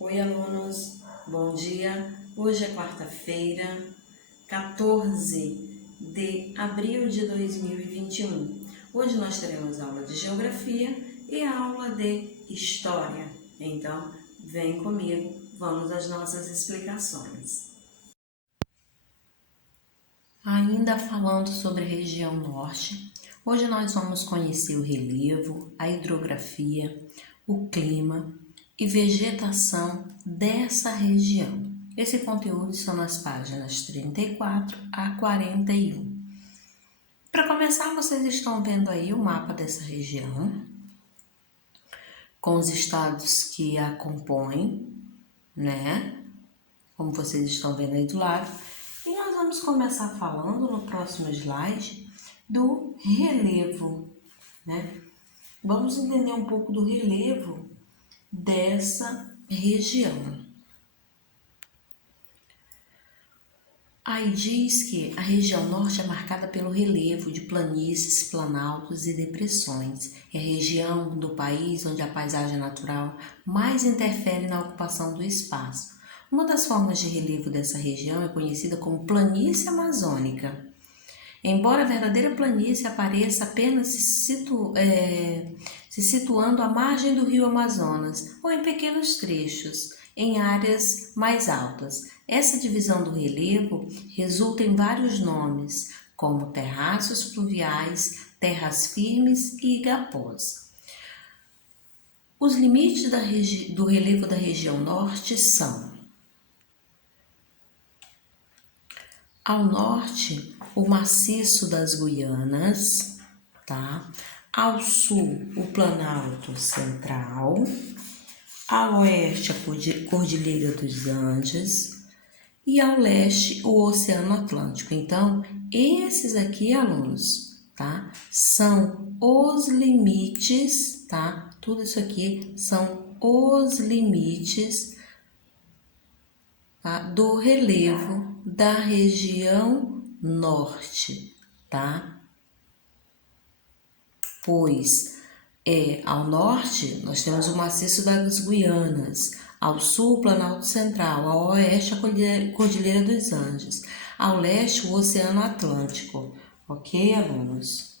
Oi, alunos, bom dia. Hoje é quarta-feira, 14 de abril de 2021. Hoje nós teremos aula de Geografia e aula de História. Então, vem comigo, vamos às nossas explicações. Ainda falando sobre a região norte, hoje nós vamos conhecer o relevo, a hidrografia, o clima e vegetação dessa região. Esse conteúdo está nas páginas 34 a 41. Para começar, vocês estão vendo aí o mapa dessa região, com os estados que a compõem, né? Como vocês estão vendo aí do lado. E nós vamos começar falando no próximo slide do relevo, né? Vamos entender um pouco do relevo dessa região. Aí diz que a região norte é marcada pelo relevo de planícies, planaltos e depressões. É a região do país onde a paisagem natural mais interfere na ocupação do espaço. Uma das formas de relevo dessa região é conhecida como planície amazônica. Embora a verdadeira planície apareça apenas se situando à margem do rio Amazonas ou em pequenos trechos, em áreas mais altas. Essa divisão do relevo resulta em vários nomes, como terraços fluviais, terras firmes e igapós. Os limites do relevo da região norte são: ao norte, o maciço das Guianas, tá? Ao sul, o Planalto Central, ao oeste, a Cordilheira dos Andes e ao leste, o Oceano Atlântico. Então, esses aqui, alunos, tá? São os limites, tá? Tudo isso aqui são os limites, tá? Do relevo da região norte, tá? Pois ao norte nós temos o maciço das Guianas, ao sul o Planalto Central, ao oeste a Cordilheira dos Andes, ao leste o Oceano Atlântico, ok, alunos?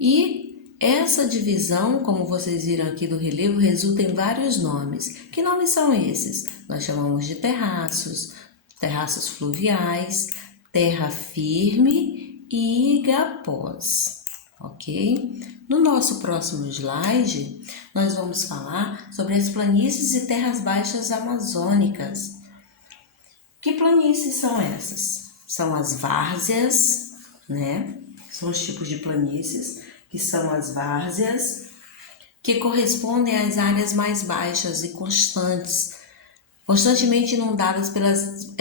E essa divisão, como vocês viram aqui do relevo, resulta em vários nomes. Que nomes são esses? Nós chamamos de terraços, terraços fluviais, terra firme e igapós, ok? No nosso próximo slide, nós vamos falar sobre as planícies e terras baixas amazônicas. Que planícies são essas? São as várzeas, né? São os tipos de planícies, que são as várzeas, que correspondem às áreas mais baixas e constantemente inundadas pelas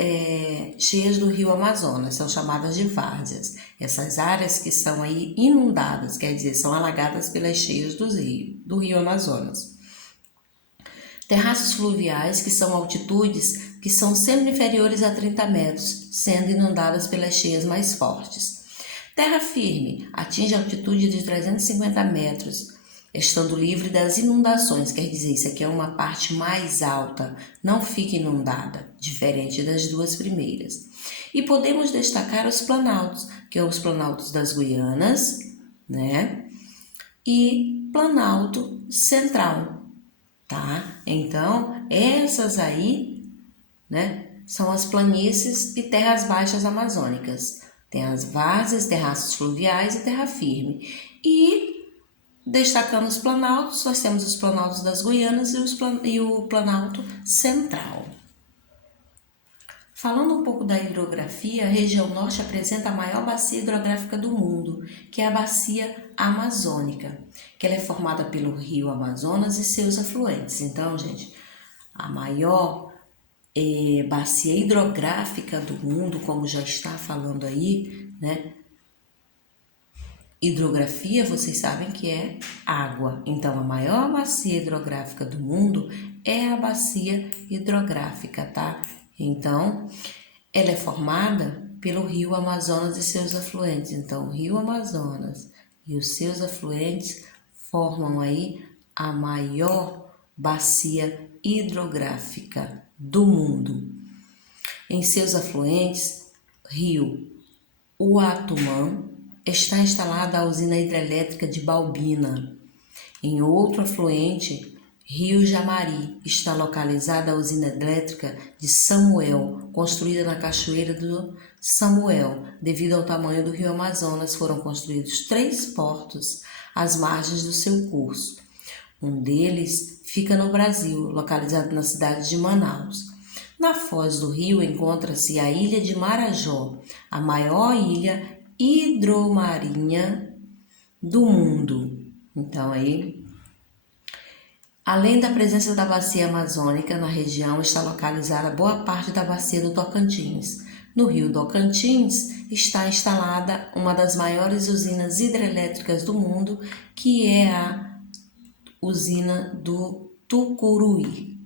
cheias do rio Amazonas, são chamadas de várzeas. Essas áreas que são aí inundadas, quer dizer, são alagadas pelas cheias do rio Amazonas. Terraços fluviais, que são altitudes que são sempre inferiores a 30 metros, sendo inundadas pelas cheias mais fortes. Terra firme, atinge a altitude de 350 metros, estando livre das inundações, quer dizer, isso aqui é uma parte mais alta, não fica inundada, diferente das duas primeiras. E podemos destacar os planaltos, que são os planaltos das Guianas, né? E Planalto Central, tá? Então, essas aí, né, são as planícies e terras baixas amazônicas. Tem as várzeas, terraços fluviais e terra firme. E, destacando os planaltos, nós temos os planaltos das Guianas e o Planalto Central. Falando um pouco da hidrografia, a região norte apresenta a maior bacia hidrográfica do mundo, que é a Bacia Amazônica, que ela é formada pelo rio Amazonas e seus afluentes. Então, gente, a maior bacia hidrográfica do mundo, como já está falando aí, né? Hidrografia, vocês sabem que é água. Então, a maior bacia hidrográfica do mundo é a bacia hidrográfica, tá? Então, ela é formada pelo rio Amazonas e seus afluentes. Então, o rio Amazonas e os seus afluentes formam aí a maior bacia hidrográfica do mundo. Em seus afluentes, rio Uatumã, está instalada a usina hidrelétrica de Balbina. Em outro afluente, rio Jamari, está localizada a usina elétrica de Samuel, construída na cachoeira do Samuel. Devido ao tamanho do rio Amazonas, foram construídos 3 portos às margens do seu curso. Um deles fica no Brasil, localizado na cidade de Manaus. Na foz do rio encontra-se a ilha de Marajó, a maior ilha hidromarinha do mundo. Então aí, além da presença da bacia amazônica na região, está localizada boa parte da bacia do Tocantins. No rio Tocantins está instalada uma das maiores usinas hidrelétricas do mundo, que é a usina do Tucuruí,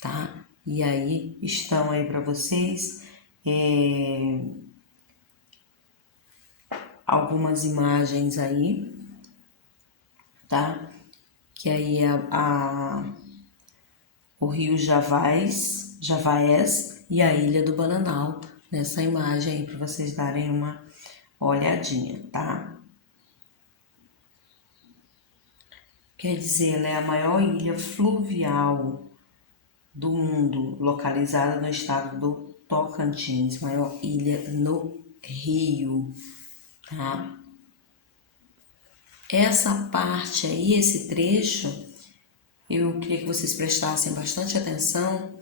tá? E aí estão aí para vocês algumas imagens aí, tá? Que aí é o rio Javais e a ilha do Bananal, nessa imagem aí para vocês darem uma olhadinha, tá? Quer dizer, ela é a maior ilha fluvial do mundo, localizada no estado do Tocantins, maior ilha no rio, tá? Essa parte aí, esse trecho, eu queria que vocês prestassem bastante atenção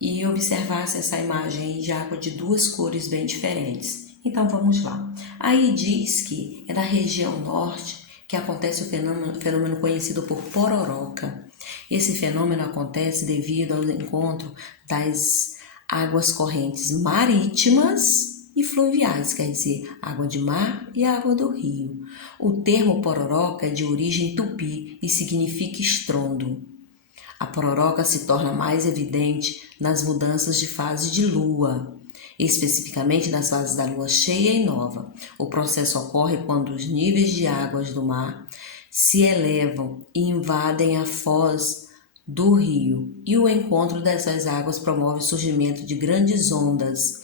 e observassem essa imagem aí de água de 2 cores bem diferentes. Então vamos lá. Aí diz que é na região norte que acontece o fenômeno conhecido por pororoca. Esse fenômeno acontece devido ao encontro das águas correntes marítimas e fluviais, quer dizer, água de mar e água do rio. O termo pororoca é de origem tupi e significa estrondo. A pororoca se torna mais evidente nas mudanças de fase de lua, especificamente nas fases da lua cheia e nova. O processo ocorre quando os níveis de águas do mar se elevam e invadem a foz do rio, e o encontro dessas águas promove o surgimento de grandes ondas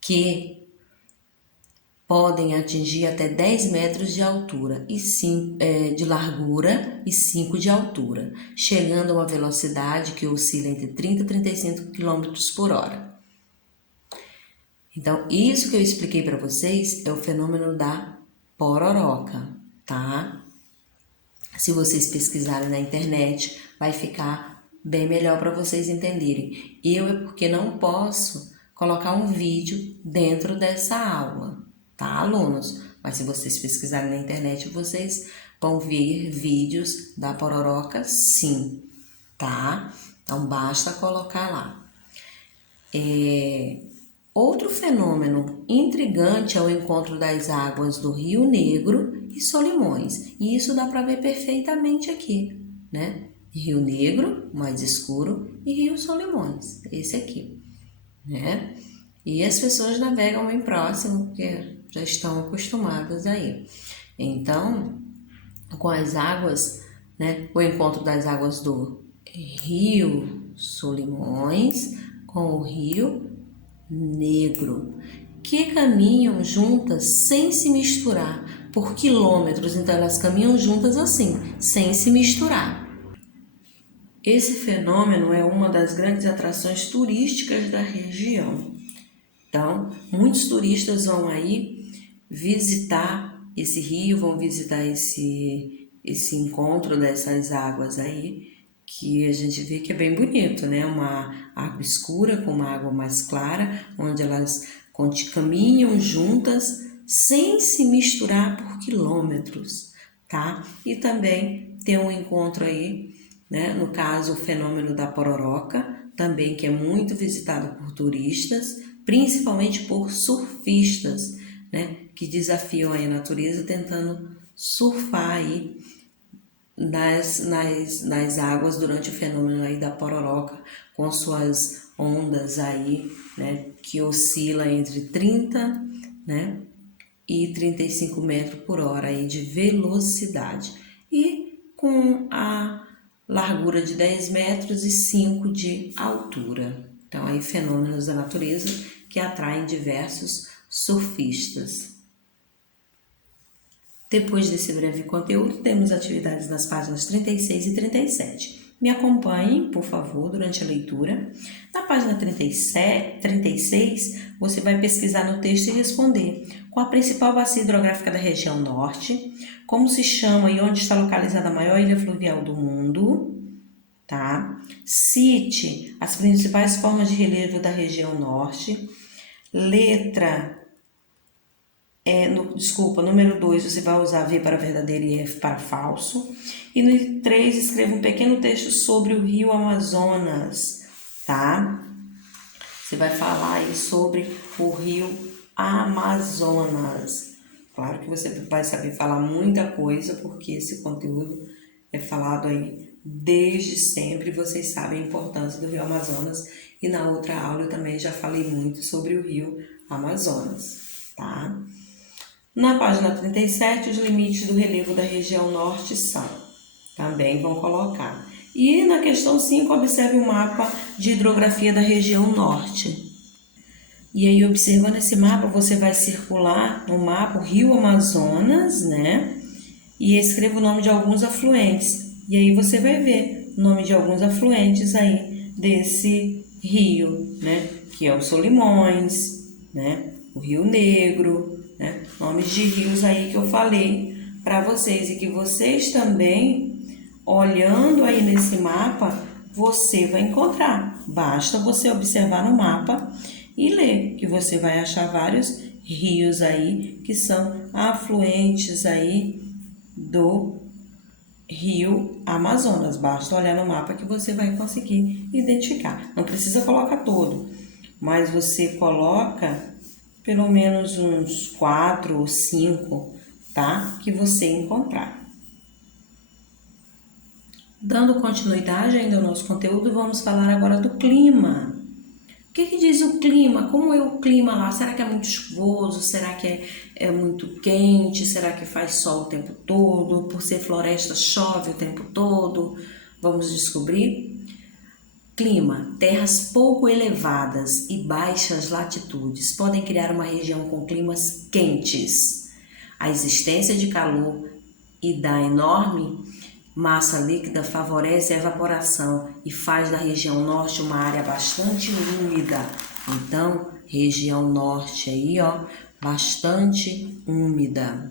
que podem atingir até 10 metros de altura e de largura e 5 de altura, chegando a uma velocidade que oscila entre 30 e 35 km por hora. Então, isso que eu expliquei para vocês é o fenômeno da pororoca, tá? Se vocês pesquisarem na internet, vai ficar bem melhor para vocês entenderem. É porque não posso colocar um vídeo dentro dessa aula, tá, alunos? Mas se vocês pesquisarem na internet, vocês vão ver vídeos da pororoca, sim, tá? Então, basta colocar lá. Outro fenômeno intrigante é o encontro das águas do Rio Negro e Solimões. E isso dá para ver perfeitamente aqui, né? Rio Negro, mais escuro, e Rio Solimões, esse aqui, né? E as pessoas navegam bem próximo, porque já estão acostumadas aí. Então, com as águas, né? O encontro das águas do Rio Solimões com o Rio Negro, que caminham juntas sem se misturar por quilômetros. Então elas caminham juntas assim, sem se misturar. Esse fenômeno é uma das grandes atrações turísticas da região. Então, muitos turistas vão aí visitar esse rio, vão visitar esse encontro dessas águas aí, que a gente vê que é bem bonito, né? Uma água escura com uma água mais clara, onde elas caminham juntas sem se misturar por quilômetros, tá? E também tem um encontro aí, né? No caso, o fenômeno da pororoca, também que é muito visitado por turistas, principalmente por surfistas, né? Que desafiam aí a natureza tentando surfar aí nas águas durante o fenômeno aí da pororoca, com suas ondas aí, né, que oscila entre 30, né, e 35 metros por hora aí de velocidade. E com largura de 10 metros e 5 de altura. Então, aí fenômenos da natureza que atraem diversos surfistas. Depois desse breve conteúdo, temos atividades nas páginas 36 e 37. Me acompanhem, por favor, durante a leitura. Na página 36, você vai pesquisar no texto e responder qual a principal bacia hidrográfica da região norte, como se chama e onde está localizada a maior ilha fluvial do mundo, tá? Cite as principais formas de relevo da região norte. Número 2, você vai usar V para verdadeiro e F para falso. E no 3, escreva um pequeno texto sobre o rio Amazonas, tá? Você vai falar aí sobre o rio Amazonas. Claro que você vai saber falar muita coisa, porque esse conteúdo é falado aí desde sempre. Vocês sabem a importância do rio Amazonas. E na outra aula eu também já falei muito sobre o rio Amazonas, tá? Na página 37, os limites do relevo da região norte são. Também vão colocar. E na questão 5, observe o mapa de hidrografia da região norte. E aí, observando esse mapa, você vai circular no mapa o rio Amazonas, né? E escreva o nome de alguns afluentes. E aí você vai ver o nome de alguns afluentes aí desse rio, né? Que é o Solimões, né? O Rio Negro, né? Nomes de rios aí que eu falei para vocês e que vocês também, olhando aí nesse mapa, você vai encontrar. Basta você observar no mapa e ler, que você vai achar vários rios aí que são afluentes aí do rio Amazonas. Basta olhar no mapa que você vai conseguir identificar. Não precisa colocar todo, mas você coloca pelo menos uns 4 ou 5, tá? Que você encontrar. Dando continuidade ainda ao nosso conteúdo, vamos falar agora do clima. O que diz o clima? Como é o clima lá? Será que é muito chuvoso? Será que é muito quente? Será que faz sol o tempo todo? Por ser floresta, chove o tempo todo? Vamos descobrir. Clima. Terras pouco elevadas e baixas latitudes podem criar uma região com climas quentes. A existência de calor e da enorme massa líquida favorece a evaporação e faz da região norte uma área bastante úmida. Então, região norte aí, ó, bastante úmida.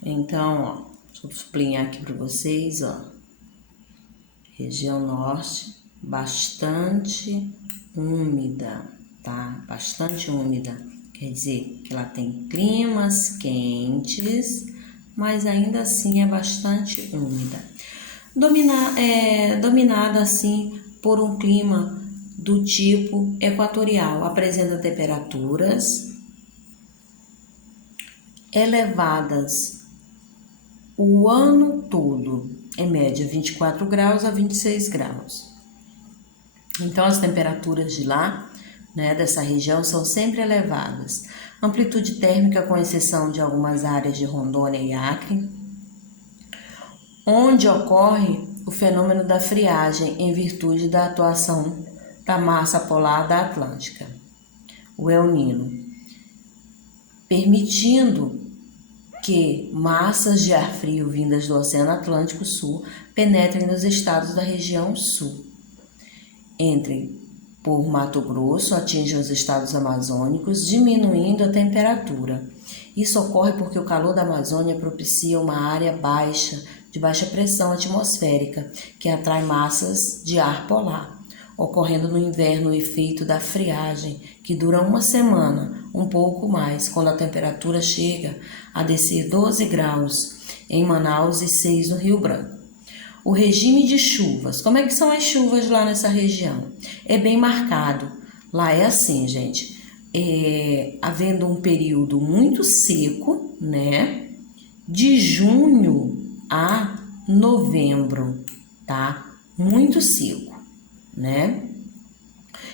Então, ó, deixa eu sublinhar aqui para vocês, ó. Região norte, bastante úmida, tá? Bastante úmida. Quer dizer que ela tem climas quentes, mas ainda assim é bastante úmida. Dominada assim por um clima do tipo equatorial. Apresenta temperaturas elevadas o ano todo, em média 24 graus a 26 graus. Então as temperaturas de lá, né, dessa região, são sempre elevadas. Amplitude térmica, com exceção de algumas áreas de Rondônia e Acre, onde ocorre o fenômeno da friagem em virtude da atuação da massa polar da Atlântica, o El Niño, permitindo que massas de ar frio vindas do Oceano Atlântico Sul penetrem nos estados da região sul. Entrem por Mato Grosso, atingem os estados amazônicos, diminuindo a temperatura. Isso ocorre porque o calor da Amazônia propicia uma área baixa, de baixa pressão atmosférica, que atrai massas de ar polar, ocorrendo no inverno o efeito da friagem, que dura uma semana, um pouco mais, quando a temperatura chega a descer 12 graus em Manaus e 6 no Rio Branco. O regime de chuvas. Como é que são as chuvas lá nessa região? É bem marcado. Lá é assim, gente. Havendo um período muito seco, né? De junho a novembro, tá? Muito seco, né?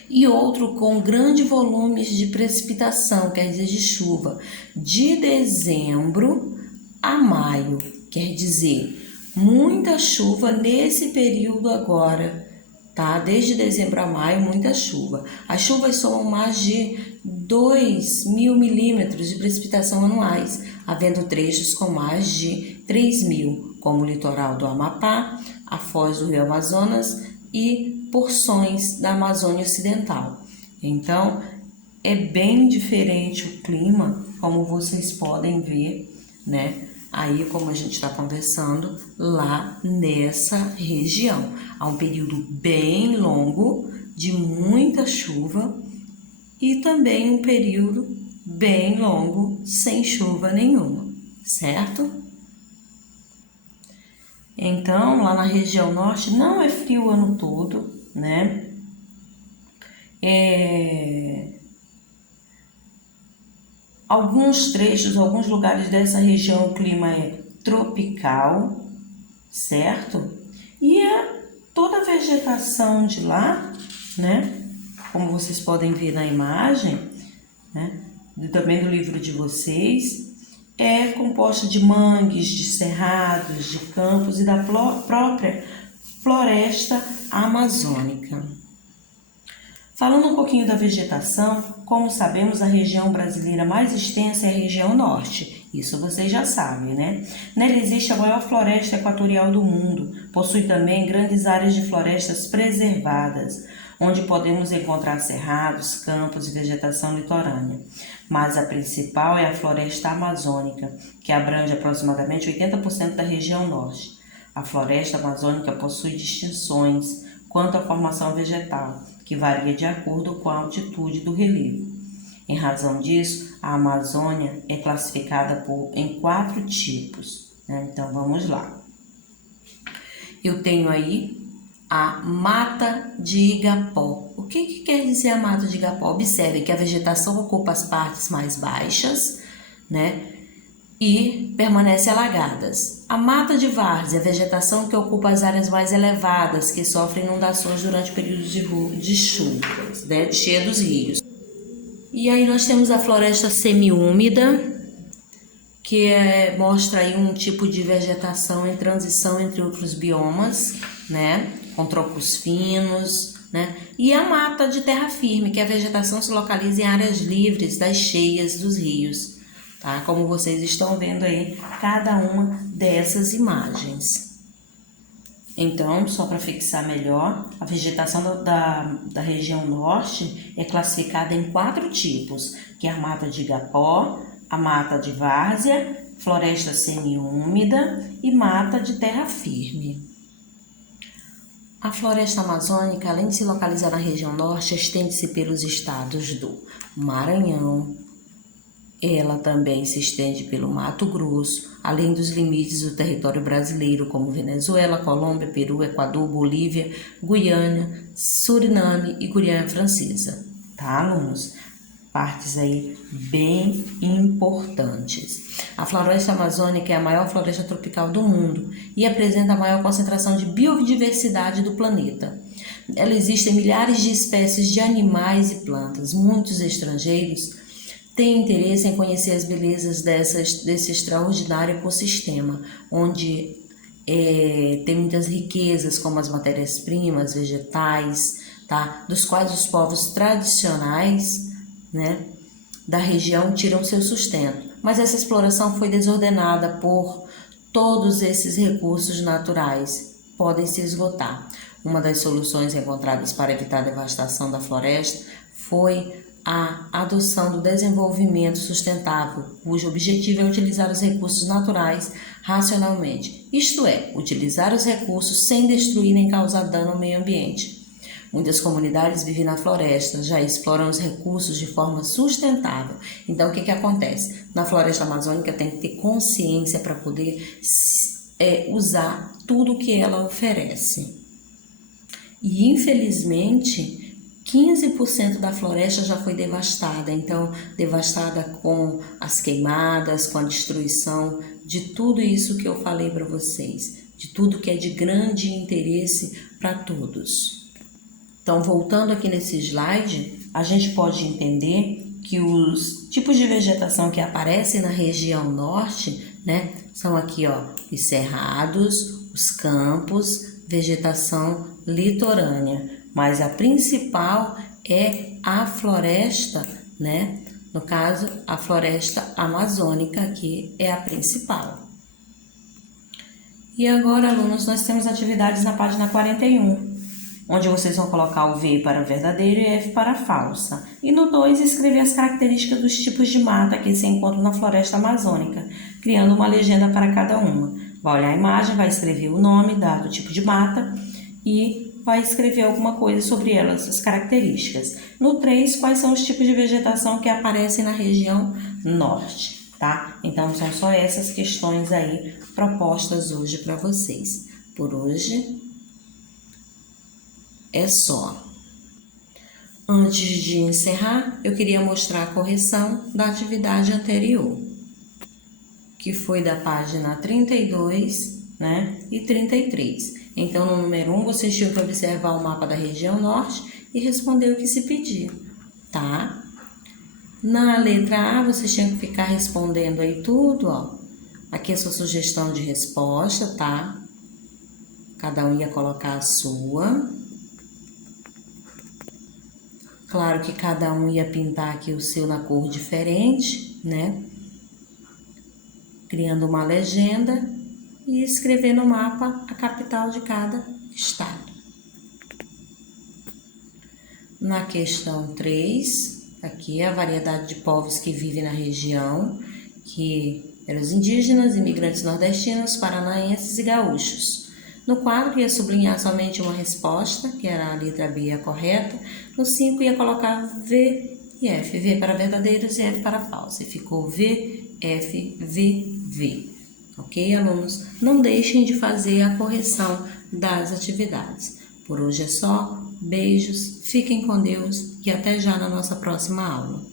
E outro com grandes volumes de precipitação, quer dizer, de chuva, de dezembro a maio, quer dizer, muita chuva nesse período agora, tá? Desde dezembro a maio, muita chuva. As chuvas somam mais de 2.000 milímetros de precipitação anuais, havendo trechos com mais de 3.000, como o litoral do Amapá, a foz do Rio Amazonas e porções da Amazônia Ocidental. Então, é bem diferente o clima, como vocês podem ver, né? Aí, como a gente está conversando, lá nessa região. Há um período bem longo de muita chuva e também um período bem longo sem chuva nenhuma, certo? Então, lá na região norte não é frio o ano todo, né? Alguns trechos, alguns lugares dessa região o clima é tropical, certo? E toda a vegetação de lá, né? Como vocês podem ver na imagem, né? Também do livro de vocês, é composta de mangues, de cerrados, de campos e da própria floresta amazônica. Falando um pouquinho da vegetação, como sabemos, a região brasileira mais extensa é a região norte. Isso vocês já sabem, né? Nela existe a maior floresta equatorial do mundo. Possui também grandes áreas de florestas preservadas, onde podemos encontrar cerrados, campos e vegetação litorânea. Mas a principal é a floresta amazônica, que abrange aproximadamente 80% da região norte. A floresta amazônica possui distinções quanto à formação vegetal, que varia de acordo com a altitude do relevo. Em razão disso, a Amazônia é classificada em 4 tipos, né? Então vamos lá. Eu tenho aí a Mata de Igapó. O que quer dizer a Mata de Igapó? Observe que a vegetação ocupa as partes mais baixas, né? E permanece alagadas. A Mata de Várzea, a vegetação que ocupa as áreas mais elevadas, que sofrem inundações durante períodos de chuvas, né? Cheia dos rios. E aí nós temos a floresta semiúmida, que mostra aí um tipo de vegetação em transição entre outros biomas, né? Com troncos finos, né? E a mata de terra firme, que a vegetação se localiza em áreas livres das cheias dos rios, tá? Como vocês estão vendo aí, cada uma dessas imagens. Então, só para fixar melhor, a vegetação da região norte é classificada em 4 tipos, que é a mata de igapó, a mata de várzea, floresta semiúmida e mata de terra firme. A floresta amazônica, além de se localizar na região norte, estende-se pelos estados do Maranhão. Ela também se estende pelo Mato Grosso, além dos limites do território brasileiro, como Venezuela, Colômbia, Peru, Equador, Bolívia, Guiana, Suriname e Guiana Francesa. Tá, alunos? Partes aí bem importantes. A floresta amazônica é a maior floresta tropical do mundo e apresenta a maior concentração de biodiversidade do planeta. Ela existem milhares de espécies de animais e plantas. Muitos estrangeiros têm interesse em conhecer as belezas desse extraordinário ecossistema, onde tem muitas riquezas, como as matérias-primas, vegetais, tá? Dos quais os povos tradicionais, né, da região tiram seu sustento. Mas essa exploração foi desordenada por todos esses recursos naturais, podem se esgotar. Uma das soluções encontradas para evitar a devastação da floresta foi a adoção do desenvolvimento sustentável, cujo objetivo é utilizar os recursos naturais racionalmente, isto é, utilizar os recursos sem destruir nem causar dano ao meio ambiente. Muitas comunidades vivem na floresta, já exploram os recursos de forma sustentável. Então, o que acontece? Na floresta amazônica tem que ter consciência para poder usar tudo que ela oferece. E, infelizmente, 15% da floresta já foi devastada. Então, devastada com as queimadas, com a destruição de tudo isso que eu falei para vocês. De tudo que é de grande interesse para todos. Então, voltando aqui nesse slide, a gente pode entender que os tipos de vegetação que aparecem na região norte, né, são aqui, ó, os cerrados, os campos, vegetação litorânea, mas a principal é a floresta, né? No caso, a floresta amazônica aqui é a principal. E agora, alunos, nós temos atividades na página 41, onde vocês vão colocar o V para verdadeiro e F para falsa. E no 2, escrever as características dos tipos de mata que se encontram na floresta amazônica, criando uma legenda para cada uma. Vai olhar a imagem, vai escrever o nome, dado o tipo de mata e vai escrever alguma coisa sobre elas, as características. No 3, quais são os tipos de vegetação que aparecem na região norte, tá? Então, são só essas questões aí propostas hoje para vocês. Por hoje é só. Antes de encerrar, eu queria mostrar a correção da atividade anterior, que foi da página 32, né, e 33. Então, no número 1, vocês tinham que observar o mapa da região norte e responder o que se pedia, tá? Na letra A, vocês tinham que ficar respondendo aí tudo, ó. Aqui é a sua sugestão de resposta, tá? Cada um ia colocar a sua. Claro que cada um ia pintar aqui o seu na cor diferente, né? Criando uma legenda e escrever no mapa a capital de cada estado. Na questão 3, aqui é a variedade de povos que vivem na região, que eram os indígenas, imigrantes nordestinos, paranaenses e gaúchos. No 4 ia sublinhar somente uma resposta, que era a letra B a correta. No 5 ia colocar V e F, V para verdadeiros e F para falsos. E ficou V, F, V, V. Ok, alunos? Não deixem de fazer a correção das atividades. Por hoje é só. Beijos, fiquem com Deus e até já na nossa próxima aula.